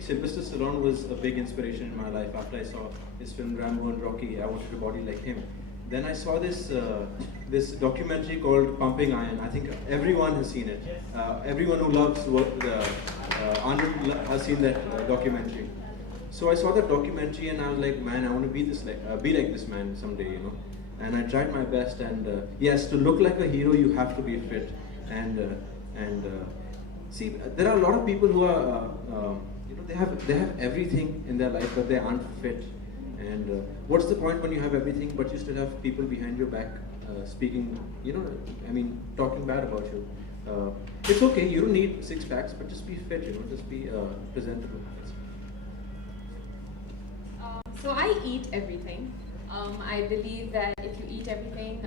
actually Sylvester Stallone was a big inspiration in my life. After I saw his film Rambo and Rocky, I wanted a body like him. Then I saw this documentary called Pumping Iron. I think everyone has seen it. Everyone who loves Arnold has seen that documentary. So I saw that documentary and I was like, man, I want to be like this man someday, you know. And I tried my best. And yes, to look like a hero, you have to be fit. And see, there are a lot of people who are, you know, they have everything in their life, but they aren't fit. And what's the point when you have everything, but you still have people behind your back speaking, you know, I mean, talking bad about you? It's okay, you don't need six packs, but just be fit, you know, just be presentable. So I eat everything. I believe that if you eat everything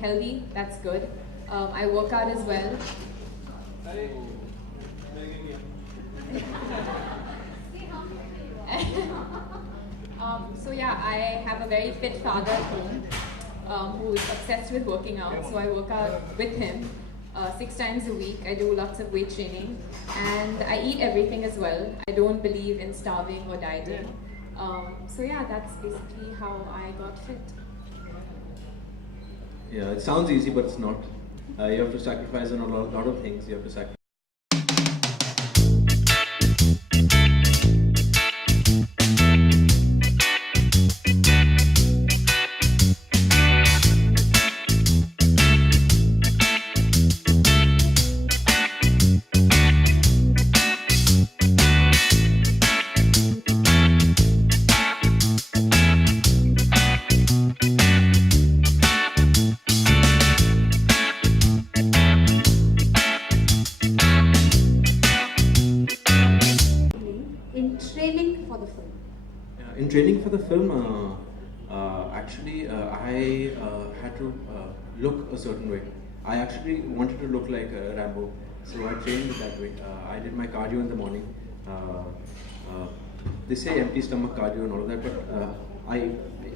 healthy, that's good. I work out as well. So yeah, I have a very fit father at home who is obsessed with working out. So I work out with him 6 times a week. I do lots of weight training and I eat everything as well. I don't believe in starving or dieting. So yeah, that's basically how I got fit. Yeah, it sounds easy, but it's not. You have to sacrifice on a lot of things. You have to sacrifice. In training for the film, actually, I had to look a certain way. I actually wanted to look like Rambo, so I trained that way. I did my cardio in the morning. They say empty stomach cardio and all of that, but I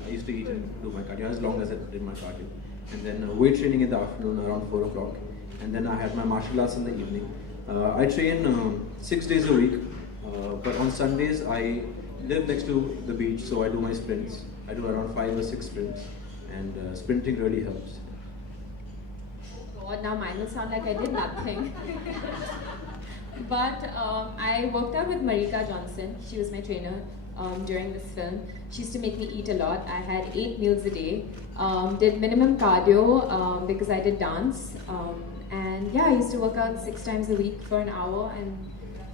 used to eat and do my cardio as long as I did my cardio. And then weight training in the afternoon around 4 o'clock. And then I had my martial arts in the evening. I train 6 days a week, but on Sundays I live next to the beach, so I do my sprints. I do around 5 or 6 sprints, and sprinting really helps. God, now mine will sound like I did nothing. But I worked out with Marika Johnson. She was my trainer during this film. She used to make me eat a lot. I had 8 meals a day. Did minimum cardio because I did dance. And yeah, I used to work out 6 times a week for an hour and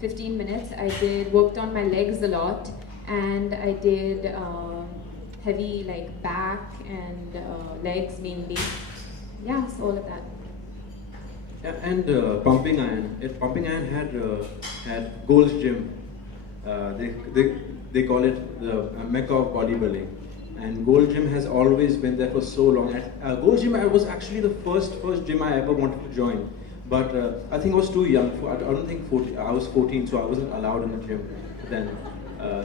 15 minutes. I worked on my legs a lot. And I did heavy like back and legs mainly. Yeah, so all of that. Yeah, and Pumping Iron. Pumping Iron had Gold's Gym. They call it the Mecca of bodybuilding. And Gold Gym has always been there for so long. At Gold Gym, I was actually the first gym I ever wanted to join. But I think I was too young. I don't think 14, I was 14, so I wasn't allowed in the gym then.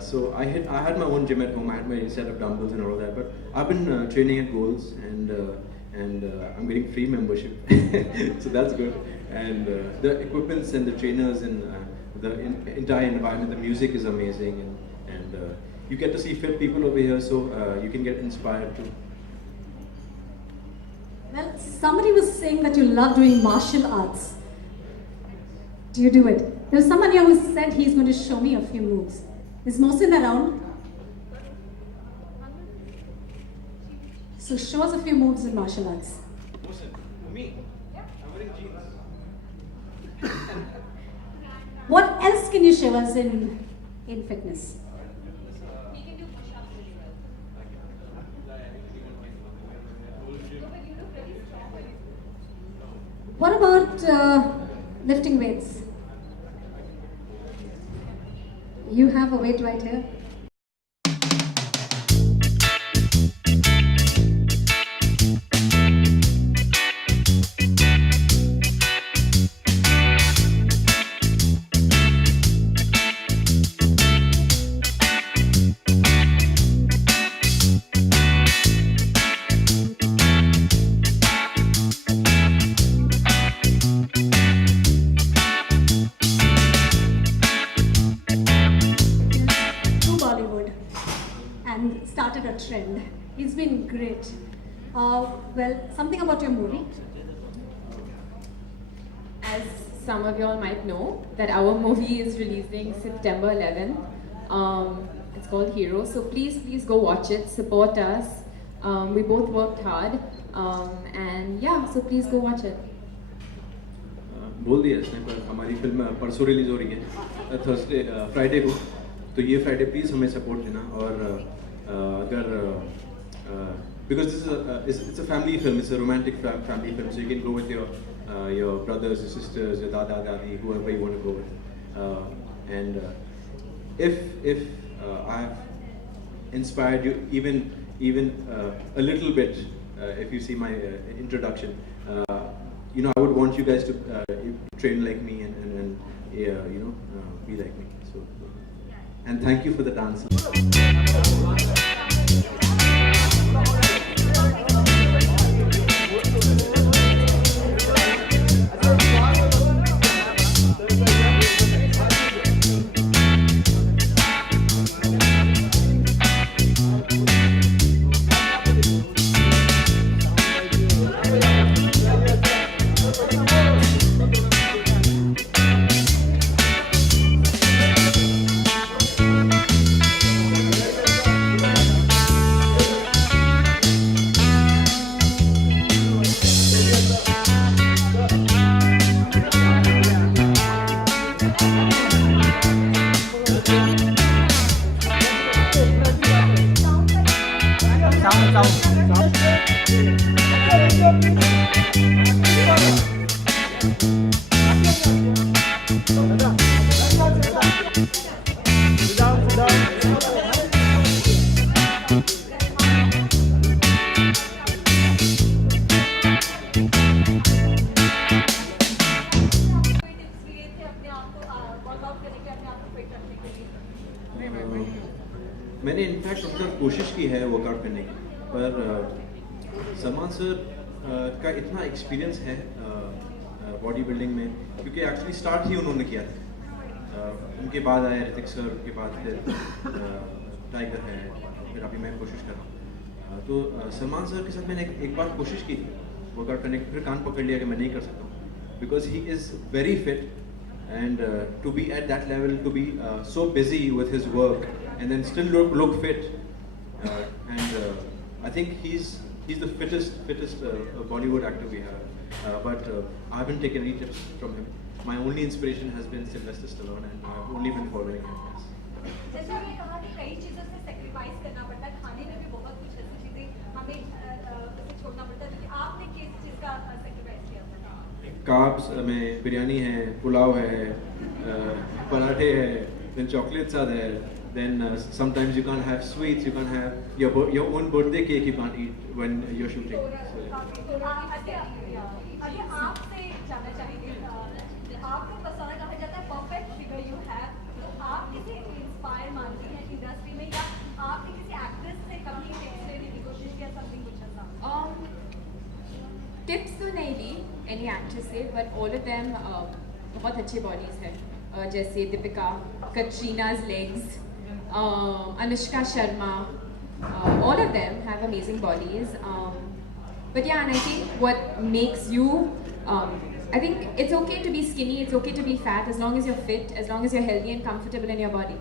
So I had my own gym at home. I had my set of dumbbells and all of that. But I've been training at Gold's, and I'm getting free membership, so that's good. And the equipments and the trainers and the entire environment, the music is amazing, and you get to see fit people over here, so you can get inspired too. Well, somebody was saying that you love doing martial arts. Do you do it? There's someone here who said he's going to show me a few moves. Is Mohsin around? So show us a few moves in martial arts. Mohsin, me? Yeah. I'm wearing jeans. What else can you show us in fitness? We can do push-ups really well. What about lifting weights? You have a weight right here. trend. It's been great. Well, something about your movie. As some of you all might know, that our movie is releasing September 11th. It's called Hero. So please go watch it. Support us. We both worked hard. And yeah, so please go watch it. बोल दिया इसने, पर हमारी film परसों release हो रही है Thursday Friday को, तो ये फ्राइडे प्लीज़ हमें सपोर्ट देना। और अगर because it's a family film, it's a romantic family film, so you can go with your brothers, your sisters, your dada, dadi, whoever you want to go with. And if I've inspired you even a little bit, if you see my introduction, you know, I would want you guys to train like me and you know, be like me. So, and thank you for the dance. मैंने in fact मतलब कोशिश की है workout करने की, पर Salman sir का इतना एक्सपीरियंस है बॉडी बिल्डिंग में, क्योंकि एक्चुअली स्टार्ट ही उन्होंने किया था। उनके बाद आया ऋतिक सर, उनके बाद फिर टाइगर है, फिर अभी मैं कोशिश कर रहा हूँ। तो सलमान सर के साथ मैंने एक बार कोशिश की थी वर्कआउट करने की, फिर कान पकड़ लिया कि मैं नहीं कर सकता हूँ, because he is very fit and to be at that level, to be so busy with his work and then still look fit, and I think he's the fittest Bollywood actor we have, but I haven't taken any tips from him. My only inspiration has been Sylvester Stallone, and I've only been following him. Yes. जैसे आपने कहा कि कई चीज़ों से sacrifice करना पड़ता है, खाने में भी बहुत कुछ ऐसी चीज़ें हमें छोड़ना पड़ता है, लेकिन आपने किस चीज़ का सेक्रीफाइस किया था? कार्ब्स में बिरयानी है, पुलाव है, पराठे है, then chocolates are there, then sometimes you can't have sweets, you can't have your own birthday cake you can't eat when you're shooting. अगर आपसे जानना चाहेंगे, आपको पसंद कहा जाता है परफेक्ट फिगर यू हैव, तो आप किसे इंस्पायर मानती हैं इंडस्ट्री में, या आपने किसी एक्ट्रेस से कभी टिप्स लेने की कोशिश किया, समथिंग कुछ ऐसा? टिप्स तो नहीं ली एनी एक्ट्रेस से, बट ऑल ऑफ देम बहुत अच्छे बॉडीज हैं, जैसे Deepika, कटरीना's legs, Anushka Sharma, all of them have amazing bodies. But yeah, and I think what makes you, I think it's okay to be skinny, it's okay to be fat, as long as you're fit, as long as you're healthy and comfortable in your body.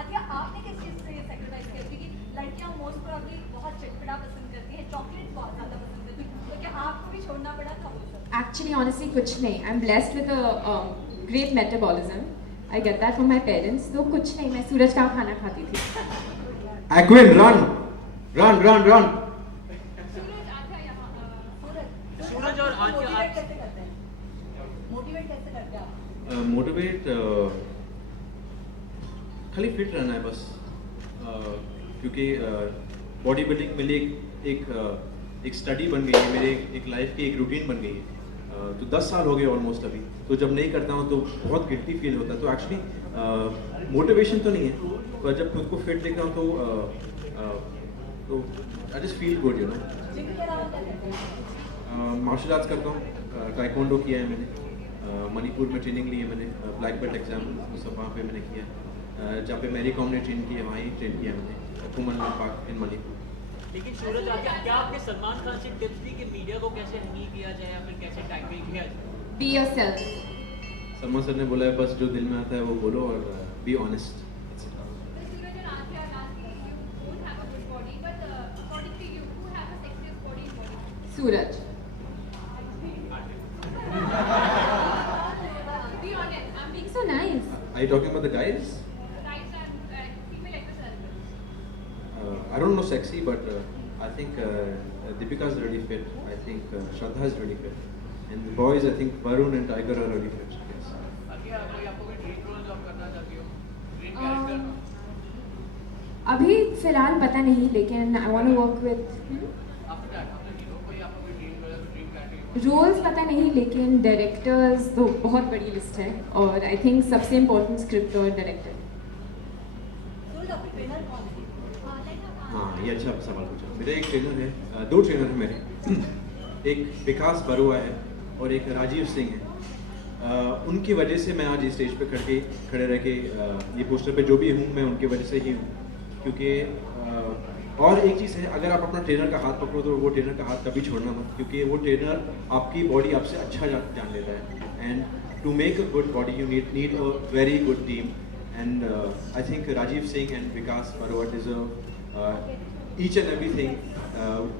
Adiya, आपने किस चीज़ से sacrifice किया? क्योंकि लड़कियां most probably बहुत चटपटा पसंद करती हैं, चॉकलेट बहुत ज़्यादा पसंद करती हैं, तो क्या आपको भी छोड़ना पड़ा था? Actually, honestly, कुछ नहीं. I'm blessed with a great metabolism. I get that from my parents. तो कुछ नहीं, मैं सूरज का खाना खाती थी. Aquin, run! Run! सूरज और आदिया मोटिवेट कैसे करते हैं? मोटिवेट कैसे करते हैं आप? मोटिवेट खाली फिट रहना है बस, क्योंकि बॉडी बिल्डिंग मेरे लिए एक स्टडी बन गई है, मेरे एक लाइफ की एक रूटीन बन गई है। तो 10 साल हो गए ऑलमोस्ट अभी, तो जब नहीं करता हूँ तो बहुत गिल्टी फील होता है। तो एक्चुअली मोटिवेशन तो नहीं है, पर जब खुद को फिट देखता हूँ तो I just feel good, you know. Gym के अलावा क्या करते हैं? मार्शल आर्ट्स करता हूँ, टाइकोंडो किया है मैंने, मणिपुर में ट्रेनिंग ली है मैंने, ब्लैक बेल्ट एग्जाम सब वहाँ पे मैंने किया। जहाँ पे मैरी कॉम ने ट्रेन की है, वहाँ ही ट्रेन किया मैंने, कुमन पार्क इन मणिपुर। लेकिन सूरज क्या आपने सलमान खान से टिप्स ली कि मीडिया को कैसे हैंडल किया जाए या फिर कैसे टैकल किया जाए? Be yourself. सलमान सर ने बोला है बस जो दिल में आता है वो बोलो और be honest. Suraj and Athya are asking, you both have a good body, but according to you, who have a sexiest body in Bollywood? Suraj. Be honest, I'm being So nice. Are you talking about the guys? right and female actors as well. I don't know sexy, but I think Deepika is really fit. I think Shraddha is really fit. And the boys, I think Varun and Tiger are really fit. Yes. आगे कोई आपको कोई dream role job करना चाहती हो? Dream Um, character? अभी फिलहाल पता नहीं, लेकिन I want to work with after that after hero कोई आपको कोई ड्रीम रोल या ड्रीम कैरेक्टर? रोल्स पता नहीं, लेकिन डायरेक्टर्स तो बहुत बड़ी लिस्ट है, और आई थिंक सबसे इम्पोर्टेंट स्क्रिप्ट और डायरेक्टर। Suraj, आपके ट्रेनर कौन है? हाँ, ये अच्छा सवाल पूछा। मेरा एक ट्रेनर है, दो ट्रेनर हैं मेरे। एक विकास बरुआ है और एक राजीव सिंह है। उनकी वजह से मैं आज इस स्टेज पे खड़े रह के ये पोस्टर पे जो भी हूँ मैं उनकी वजह से ही हूँ, क्योंकि और एक चीज़ है, अगर आप अपना ट्रेनर का हाथ पकड़ो तो वो ट्रेनर का हाथ कभी छोड़ना मत, क्योंकि वो ट्रेनर आपकी बॉडी आपसे अच्छा जान लेता है। And to make a good body you need a very good team, and I think Rajiv Singh and Vikas Barua deserve each and everything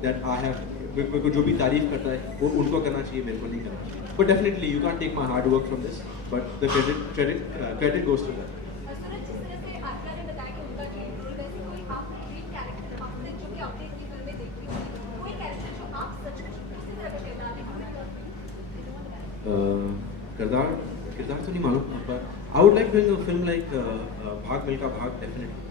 that I have. मेरे को जो भी तारीफ करता है वो उनको करना चाहिए, मेरे को नहीं करना चाहिए। But definitely you can take my hard work from this, but the credit goes to that. Suraj, जिस तरह से आथ्या ने बताया कि उनका ड्रीम रोल, वैसे कोई आपका ड्रीम कैरेक्टर आपने जो कि आपने इतनी फिल्में देखी होगी, कोई कैरेक्टर जो आप सचमुच उसी तरह का किरदार निभाना चाहते हैं? किरदार तो नहीं मालूम, पर I would like doing a film like भाग मिल्खा भाग, डेफिनेटली।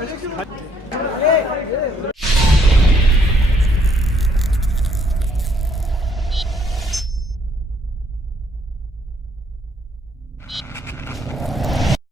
Thank you.